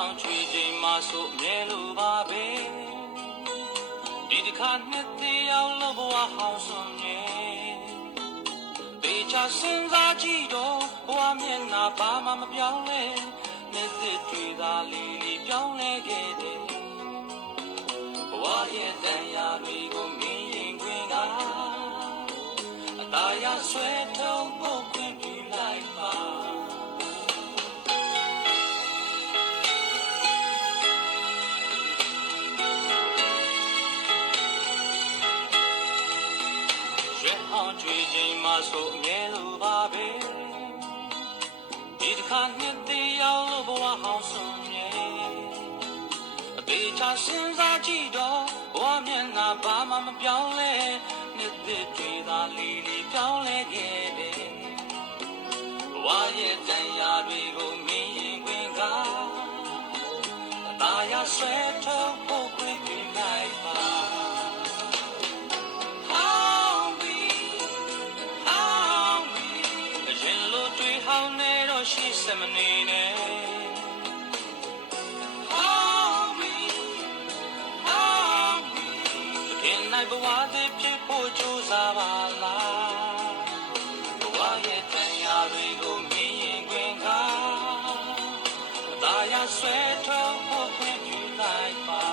အောင်ချွေချိန်မှာဆိုမြဲလို့ပါပဲဒီတစ်ခါနှစ်သေးအောင်လို့ဘဝဟောင်းဆုံးမြဲပေချစဉ်းစားကြည့်တော့ဘဝမျက်နှာဘာမှမပြောင်းလဲနှစ်သက်တွေသာလီလီပြောင်းလဲခဲ့တယ်ဘဝရဲ့တန်ရာတွေကိုမြင်ရင်ခွင်ကအသာရဆွဲထုံးဖို့ခွင့်ပြုလိုက်ပါကြွေချိန်မှာဆိုအမြဲလိုပါပဲဒီတစ်ခါနှစ်သေးရောက်လို့ဘဝဟောင်းဆုံးမြဲအသေးချစဉ်းစားကြည့်တော့ဘဝမျက်နှာဘာမှမပြောင်းလဲနှစ်သက်တွေသာလီလီပြောင်းလဲခဲ့တယ်ဘဝရဲ့တန်ရာတွေကိုမြင်ရင်ခွင်ကအသာရဆွဲထုတ်ဖို့ခွင့်ပြုလိုက်ပါရှိစမနေနဲ့ဟောင်းပြီဟောင်းပြီတကယ်နိုင်ဘဝသည်ဖြစ်ဖို့ကြိုးစားပါလားဘဝရဲ့တန်ရာတွေကိုမြင်ရင်ခွင်ကအသာရဆွဲထုတ်ဖို့ခွင့်ပြုလိုက်ပါ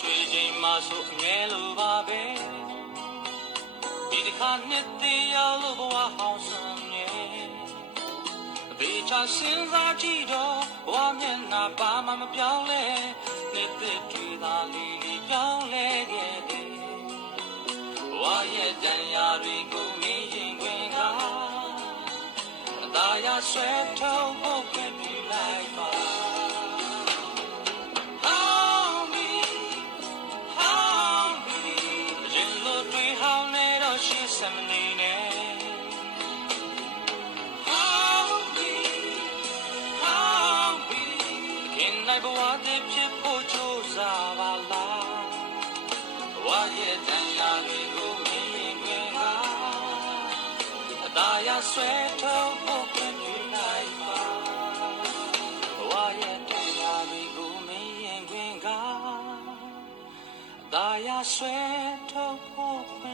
ကြွေချိန်မှာဆိုအမြဲလိုပါပဲဒီတစ်ခါနှစ်သေးရောက်လို့ဘဝဟောင်းဆုံးမြဲအသေးချစဉ်းစားကြည့်တော့ဘဝမျက်နှာဘာမှမပြောင်းလဲနှစ်သက်တွေသာလီလီပြောင်းလဲခဲ့တယ်ဘဝရဲ့တန်ရာတွေကိုမြင်ရင်ခွင်ကအသာရဆွဲထုတ်ဖို့ခွင့်ပြုလိုက်ပါစမနေနဲ့ဟောင်းပြီဟောင်းပြီခင်နိုင်ဘဝတည်းဖြစ်ဖို့ကြိုးစားပါလားဘဝရဲ့တန်ရာတွေကိုမြင်ရင်ခွင်ကအသာရဆွဲထုတ်ဖို့ခွင့်ပြုလိုက်ပါဘဝရဲ့တန်ရာတွေကိုမြင်ရင်ခွင်ကအသာရဆွဲထုတ်ဖို့ခွင့်